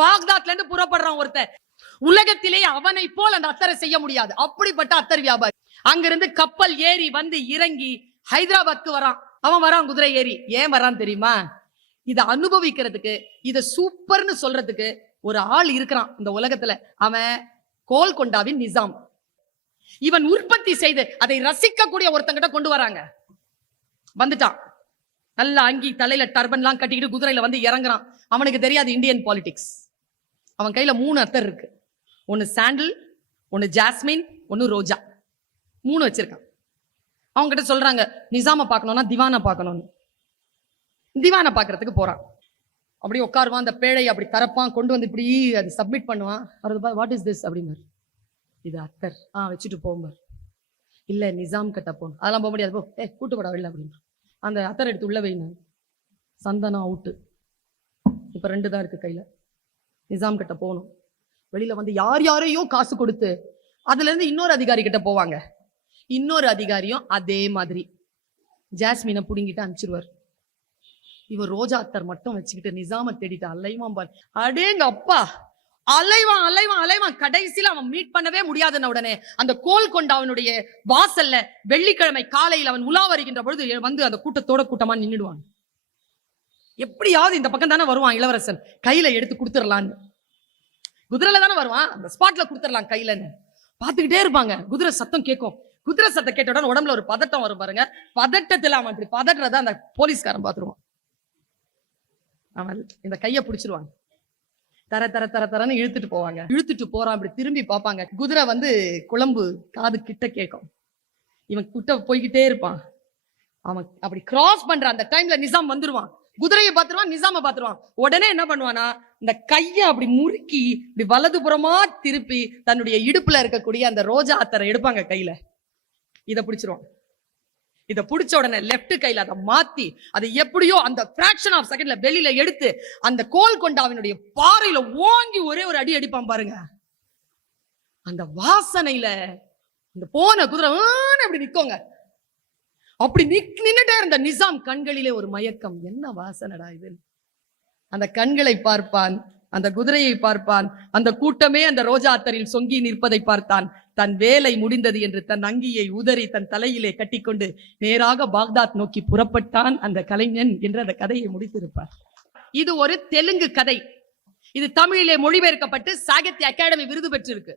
பாக்தாத்ல இருந்து புறப்படுறான் ஒருத்தன். உலகத்திலே அவனை போல் அந்த அத்தரை செய்ய முடியாது. அப்படிப்பட்ட அத்தர் வியாபாரி. அங்கிருந்து கப்பல் ஏறி வந்து இறங்கி ஹைதராபாத்க்கு வரான். அவன் வரான் குதிரை ஏறி. ஏன் வரான் தெரியுமா? இத அனுபவிக்கிறதுக்கு, இத சூப்பர்னு சொல்றதுக்கு ஒரு ஆள் இருக்கிறான் இந்த உலகத்துல. அவன் கோல்கொண்டாவின் நிசாம். இவன் உற்பத்தி செய்து அதை ரசிக்கக்கூடிய ஒருத்தங்கிட்ட கொண்டு வராங்க. வந்துட்டான். நல்ல அங்கி, தலையில டர்பன்லாம் கட்டிக்கிட்டு குதிரையில வந்து இறங்குறான். அவனுக்கு தெரியாது இந்தியன் பாலிடிக்ஸ். அவன் கையில 3 அத்தர் இருக்கு. ஒன்னு சாண்டில், ஒன்னு ஜாஸ்மின், ஒன்னு ரோஜா. 3 வச்சிருக்கான். அவங்க கிட்ட சொல்றாங்க, நிசாம பார்க்கணும்னா திவானை பார்க்கணும்னு. திவானை பார்க்கறதுக்கு போறான். அப்படி உட்காருவான். அந்த பேழையை அப்படி தரப்பான். கொண்டு வந்து இப்படி அது சப்மிட் பண்ணுவான். வாட் இஸ் திஸ் அப்படின்னாரு. இது அத்தர். வச்சுட்டு போகும்பார். இல்ல நிசாம் கிட்ட போகணும். அதெல்லாம் போக முடியாது. போ கூட்டு போடா வெளில அப்படின்னு. அந்த அத்தர் எடுத்து உள்ள வைங்க. சந்தனம் அவுட்டு. இப்ப 2 தான் இருக்கு கையில. நிசாம் கிட்ட போகணும். வெளியில வந்து யார் யாரையோ காசு கொடுத்து அதுல இருந்து இன்னொரு அதிகாரி கிட்ட போவாங்க. இன்னொரு அதிகாரியும் அதே மாதிரி ஜாஸ்மினை புடுங்கிட்டு அனுப்பிச்சிருவார். இவர் ரோஜா அத்தர் மட்டும் வச்சுக்கிட்டு நிசாம தேடிட்டு அலைவான் பார். அடேங்க அப்பா, அலைவான் அலைவான் அலைவான். கடைசியில அவன் மீட் பண்ணவே முடியாதுன்னு உடனே அந்த கோல்கொண்டாவினுடைய வாசல்ல வெள்ளிக்கிழமை காலையில் அவன் உலா வருகின்ற பொழுது வந்து அந்த கூட்டத்தோட கூட்டமா நின்னுடுவான். எப்படியாவது இந்த பக்கம் தானே வருவான் இளவரசன், கையில எடுத்து கொடுத்துடலான்னு. குதிரையில தானே வருவான், அந்த ஸ்பாட்ல கொடுத்துடலாம் கையிலன்னு பாத்துக்கிட்டே இருப்பாங்க. குதிரை சத்தம் கேட்கும். குதிரை சத்தம் கேட்ட உடனே உடம்புல ஒரு பதட்டம் வரும் பாருங்க. பதட்டத்துல அவன் இப்படி பதற்றத அந்த போலீஸ்காரன் பாத்துருவான். அவன் இந்த கைய பிடிச்சிருவாங்க. தர தர தர தரன்னு இழுத்துட்டு போவாங்க. இழுத்துட்டு போறான். இப்படி திரும்பி பார்ப்பாங்க. குதிரை வந்து குழம்பு காது கிட்ட கேட்கும். இவன் கிட்ட போய்கிட்டே இருப்பான். அவன் அப்படி கிராஸ் பண்ற அந்த டைம்ல நிசாம் வந்துருவான். குதிரையை பாத்துருவான், நிசாம பாத்துருவான். உடனே என்ன பண்ணுவானா, இந்த கைய அப்படி முறுக்கி இப்படி வலதுபுறமா திருப்பி தன்னுடைய இடுப்புல இருக்கக்கூடிய அந்த ரோஜா அத்தரை எடுப்பாங்க கையில. இத பிடிச்சிருவான். இத பிடிச்ச உடனே லெப்ட் கையில அதை மாத்தி அதை எப்படியோ அந்த பிராக்ஷன் ஆஃப் செகண்ட்ல வெளியில எடுத்து அந்த கோல்கொண்டாவினுடைய பாறையில ஓங்கி ஒரே ஒரு அடி அடிப்பான் பாருங்க. அந்த வாசனையில இந்த போன குதிரை அப்படி நிக்கோங்க. அப்படி நின்னுட்டே இருந்த நிசாம் கண்களிலே ஒரு மயக்கம். என்ன வாசனடா இது? அந்த கண்களை பார்ப்பான், அந்த குதிரையை பார்ப்பான், அந்த கூட்டமே அந்த ரோஜா அத்தரில் சொங்கி நிற்பதை பார்த்தான். தன் வேலை முடிந்தது என்று தன் அங்கியை உதறி தன் தலையிலே கட்டிக்கொண்டு நேராக பாக்தாத் நோக்கி புறப்பட்டான் அந்த கலைஞன் என்று அந்த கதையை முடித்திருப்பார். இது ஒரு தெலுங்கு கதை. இது தமிழிலே மொழிபெயர்க்கப்பட்டு சாகித்ய அகாடமி விருது பெற்றிருக்கு.